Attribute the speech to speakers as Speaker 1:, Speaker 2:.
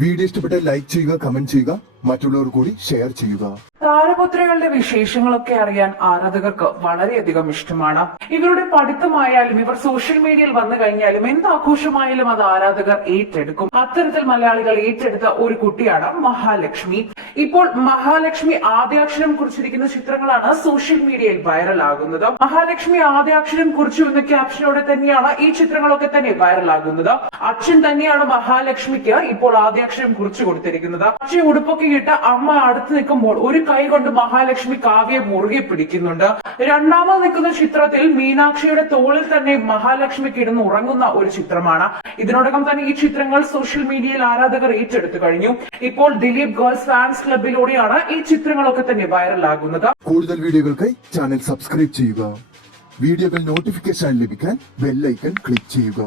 Speaker 1: Video ഇഷ്ടപ്പെട്ടാൽ like ചെയ്യുക comment ചെയ്യുക. മറ്റുള്ളവർ കൂടി ഷെയർ ചെയ്യുക.
Speaker 2: താരപുത്രികളുടെ വിശേഷങ്ങളൊക്കെ അറിയാൻ ആരാധകർക്ക് വളരെയധികം ഇഷ്ടമാണ്. ഇവരുടെ പഠിത്തമായാലും ഇവർ സോഷ്യൽ മീഡിയയിൽ വന്നു കഴിഞ്ഞാലും എന്ത് ആഘോഷമായാലും അത് ആരാധകർ ഏറ്റെടുക്കും. അത്തരത്തിൽ മലയാളികൾ ഏറ്റെടുത്ത ഒരു കുട്ടിയാണ് മഹാലക്ഷ്മി. ഇപ്പോൾ മഹാലക്ഷ്മി ആദ്യാക്ഷരം കുറിച്ചിരിക്കുന്ന ചിത്രങ്ങളാണ് സോഷ്യൽ മീഡിയയിൽ വൈറലാകുന്നത് മഹാലക്ഷ്മി ആദ്യാക്ഷരം കുറിച്ചു എന്ന ക്യാപ്ഷനോടെ തന്നെയാണ് ഈ ചിത്രങ്ങളൊക്കെ തന്നെ വൈറലാകുന്നത് അച്ഛൻ തന്നെയാണ് മഹാലക്ഷ്മിക്ക് ഇപ്പോൾ ആദ്യാക്ഷരം കുറിച്ചു കൊടുത്തിരിക്കുന്നത്. അച്ഛൻ ഉടുപ്പൊക്കെ ഇട്ട് അമ്മ അടുത്ത് നിൽക്കുമ്പോൾ ഒരു കൈ കൊണ്ട് മഹാലക്ഷ്മി കാവ്യെ മുറുകെ പിടിക്കുന്നുണ്ട്. രണ്ടാമത് നിൽക്കുന്ന ചിത്രത്തിൽ മീനാക്ഷിയുടെ തോളിൽ തന്നെ മഹാലക്ഷ്മി കിടന്ന് ഉറങ്ങുന്ന ഒരു ചിത്രമാണ്. ഇതിനോടകം തന്നെ ഈ ചിത്രങ്ങൾ സോഷ്യൽ മീഡിയയിൽ ആരാധകർ ഏറ്റെടുത്തു കഴിഞ്ഞു. ഇപ്പോൾ ദിലീപ് ഗേൾസ് ഫാൻസ് ക്ലബിലൂടെയാണ് ഈ ചിത്രങ്ങളൊക്കെ തന്നെ വൈറലാകുന്നത്.
Speaker 1: കൂടുതൽ വീഡിയോകൾക്കായി ചാനൽ സബ്സ്ക്രൈബ് ചെയ്യുക. വീഡിയോകൾ നോട്ടിഫിക്കേഷൻ ലഭിക്കാൻ ബെല്ലൈക്കൺ ക്ലിക്ക് ചെയ്യുക.